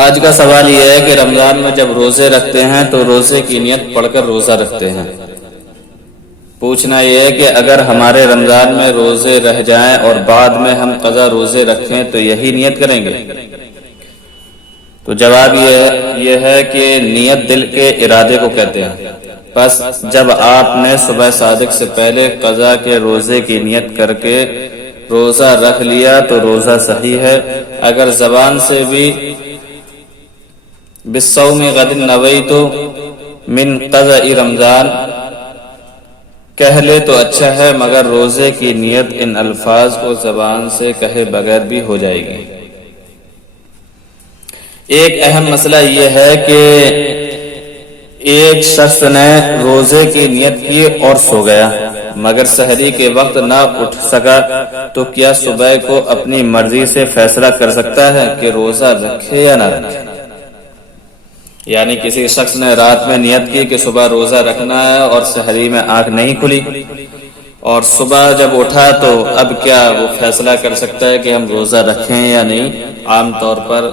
آج کا سوال یہ ہے کہ رمضان میں جب روزے رکھتے ہیں تو روزے کی نیت پڑھ کر روزہ رکھتے ہیں۔ پوچھنا یہ ہے کہ اگر ہمارے رمضان میں روزے رہ جائیں اور بعد میں ہم قضا روزے رکھیں تو یہی نیت کریں گے؟ تو جواب یہ ہے کہ نیت دل کے ارادے کو کہتے ہیں۔ پس جب آپ نے صبح صادق سے پہلے قضا کے روزے کی نیت کر کے روزہ رکھ لیا تو روزہ صحیح ہے۔ اگر زبان سے بھی بالصوم غد نویت من قضاء رمضان کہہ لے تو اچھا ہے، مگر روزے کی نیت ان الفاظ کو زبان سے کہے بغیر بھی ہو جائے گی۔ ایک اہم مسئلہ یہ ہے کہ ایک شخص نے روزے کی نیت کی اور سو گیا مگر سحری کے وقت نہ اٹھ سکا، تو کیا صبح کو اپنی مرضی سے فیصلہ کر سکتا ہے کہ روزہ رکھے یا نہ رکھے؟ یعنی کسی شخص نے رات میں نیت کی کہ صبح روزہ رکھنا ہے اور سحری میں آنکھ نہیں کھلی، اور صبح جب اٹھا تو اب کیا وہ فیصلہ کر سکتا ہے کہ ہم روزہ رکھیں یا نہیں؟ عام طور پر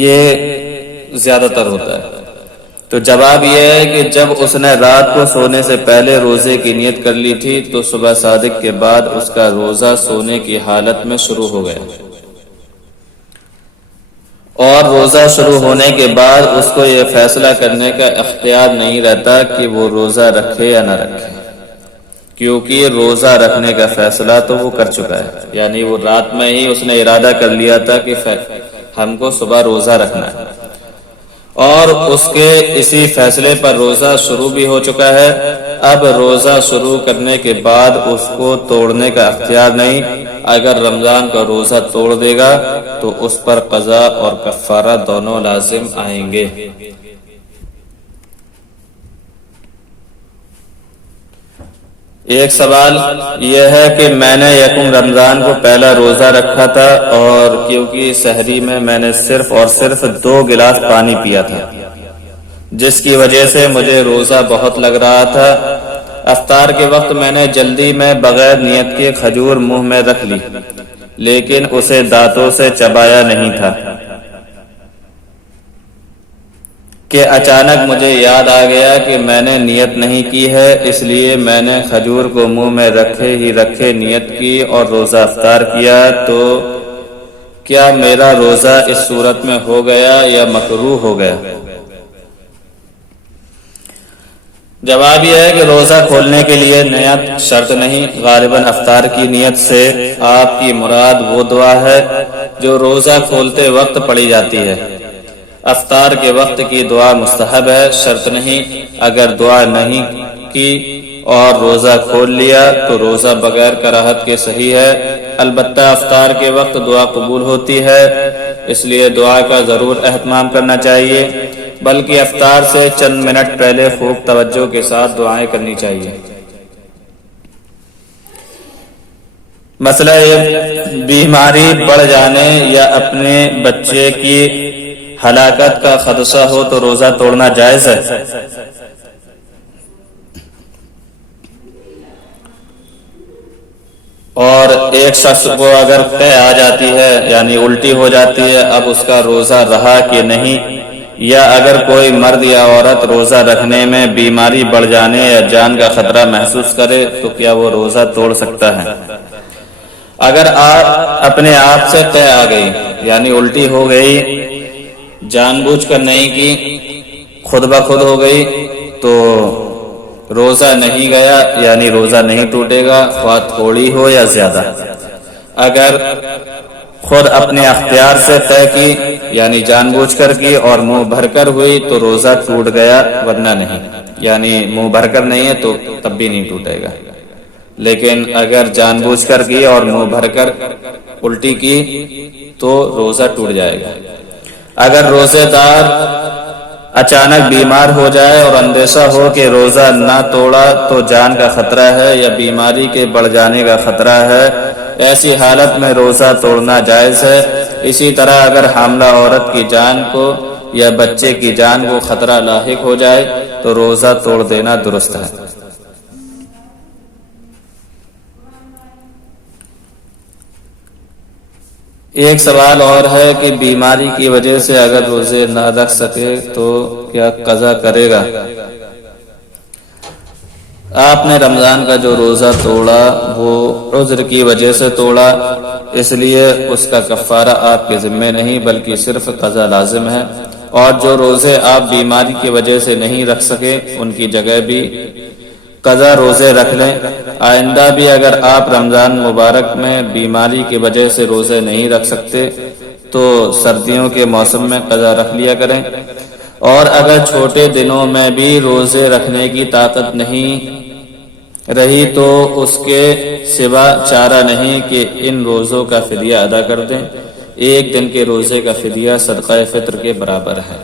یہ زیادہ تر ہوتا ہے۔ تو جواب یہ ہے کہ جب اس نے رات کو سونے سے پہلے روزے کی نیت کر لی تھی تو صبح صادق کے بعد اس کا روزہ سونے کی حالت میں شروع ہو گیا، اور روزہ شروع ہونے کے بعد اس کو یہ فیصلہ کرنے کا اختیار نہیں رہتا کہ وہ روزہ رکھے یا نہ رکھے، کیونکہ روزہ رکھنے کا فیصلہ تو وہ کر چکا ہے۔ یعنی وہ رات میں ہی اس نے ارادہ کر لیا تھا کہ ہم کو صبح روزہ رکھنا ہے، اور اس کے اسی فیصلے پر روزہ شروع بھی ہو چکا ہے۔ اب روزہ شروع کرنے کے بعد اس کو توڑنے کا اختیار نہیں۔ اگر رمضان کا روزہ توڑ دے گا تو اس پر قضا اور کفارہ دونوں لازم آئیں گے۔ ایک سوال یہ ہے کہ میں نے یکم رمضان کو پہلا روزہ رکھا تھا، اور کیونکہ سحری میں نے صرف اور صرف 2 گلاس پانی پیا تھا، جس کی وجہ سے مجھے روزہ بہت لگ رہا تھا۔ افطار کے وقت میں نے جلدی میں بغیر نیت کے کھجور منہ میں رکھ لی، لیکن اسے دانتوں سے چبایا نہیں تھا کہ اچانک مجھے یاد آ گیا کہ میں نے نیت نہیں کی ہے، اس لیے میں نے کھجور کو منہ میں رکھے نیت کی اور روزہ افطار کیا۔ تو کیا میرا روزہ اس صورت میں ہو گیا یا مکروہ ہو گیا؟ جواب یہ ہے کہ روزہ کھولنے کے لیے نیت شرط نہیں۔ غالباً افطار کی نیت سے آپ کی مراد وہ دعا ہے جو روزہ کھولتے وقت پڑھی جاتی ہے۔ افطار کے وقت کی دعا مستحب ہے، شرط نہیں۔ اگر دعا نہیں کی اور روزہ کھول لیا تو روزہ بغیر کراہت کے صحیح ہے۔ البتہ افطار کے وقت دعا قبول ہوتی ہے، اس لیے دعا کا ضرور اہتمام کرنا چاہیے، بلکہ افطار سے چند منٹ پہلے خوب توجہ کے ساتھ دعائیں کرنی چاہیے۔ مسئلہ بیماری بڑھ جانے یا اپنے بچے کی ہلاکت کا خدشہ ہو تو روزہ توڑنا جائز ہے؟ اور ایک شخص کو اگر قے آ جاتی ہے یعنی الٹی ہو جاتی ہے، اب اس کا روزہ رہا کہ نہیں؟ یا اگر کوئی مرد یا عورت روزہ رکھنے میں بیماری بڑھ جانے یا جان کا خطرہ محسوس کرے تو کیا وہ روزہ توڑ سکتا ہے؟ اگر اپنے آپ سے قے آ گئی یعنی الٹی ہو گئی، جان بوجھ کر نہیں کی، خود بخود ہو گئی، تو روزہ نہیں گیا یعنی روزہ نہیں ٹوٹے گا، خواہ تھوڑی ہو یا زیادہ۔ اگر خود اپنے اختیار سے طے کی یعنی جان بوجھ کر کی اور منہ بھر کر ہوئی تو روزہ ٹوٹ گیا، ورنہ نہیں۔ یعنی منہ بھر کر نہیں ہے تو تب بھی نہیں ٹوٹے گا، لیکن اگر جان بوجھ کر کی اور منہ بھر کر الٹی کی تو روزہ ٹوٹ جائے گا۔ اگر روزے دار اچانک بیمار ہو جائے اور اندیشہ ہو کہ روزہ نہ توڑا تو جان کا خطرہ ہے یا بیماری کے بڑھ جانے کا خطرہ ہے، ایسی حالت میں روزہ توڑنا جائز ہے۔ اسی طرح اگر حاملہ عورت کی جان کو یا بچے کی جان کو خطرہ لاحق ہو جائے تو روزہ توڑ دینا درست ہے۔ ایک سوال اور ہے کہ بیماری کی وجہ سے اگر روزے نہ رکھ سکے تو کیا قضا کرے گا؟ آپ نے رمضان کا جو روزہ توڑا وہ عذر کی وجہ سے توڑا، اس لیے اس کا کفارہ آپ کے ذمہ نہیں بلکہ صرف قضا لازم ہے، اور جو روزے آپ بیماری کی وجہ سے نہیں رکھ سکے ان کی جگہ بھی قضا روزے رکھ لیں۔ آئندہ بھی اگر آپ رمضان مبارک میں بیماری کی وجہ سے روزے نہیں رکھ سکتے تو سردیوں کے موسم میں قضا رکھ لیا کریں، اور اگر چھوٹے دنوں میں بھی روزے رکھنے کی طاقت نہیں رہی تو اس کے سوا چارہ نہیں کہ ان روزوں کا فدیہ ادا کر دیں۔ ایک دن کے روزے کا فدیہ صدقہ فطر کے برابر ہے۔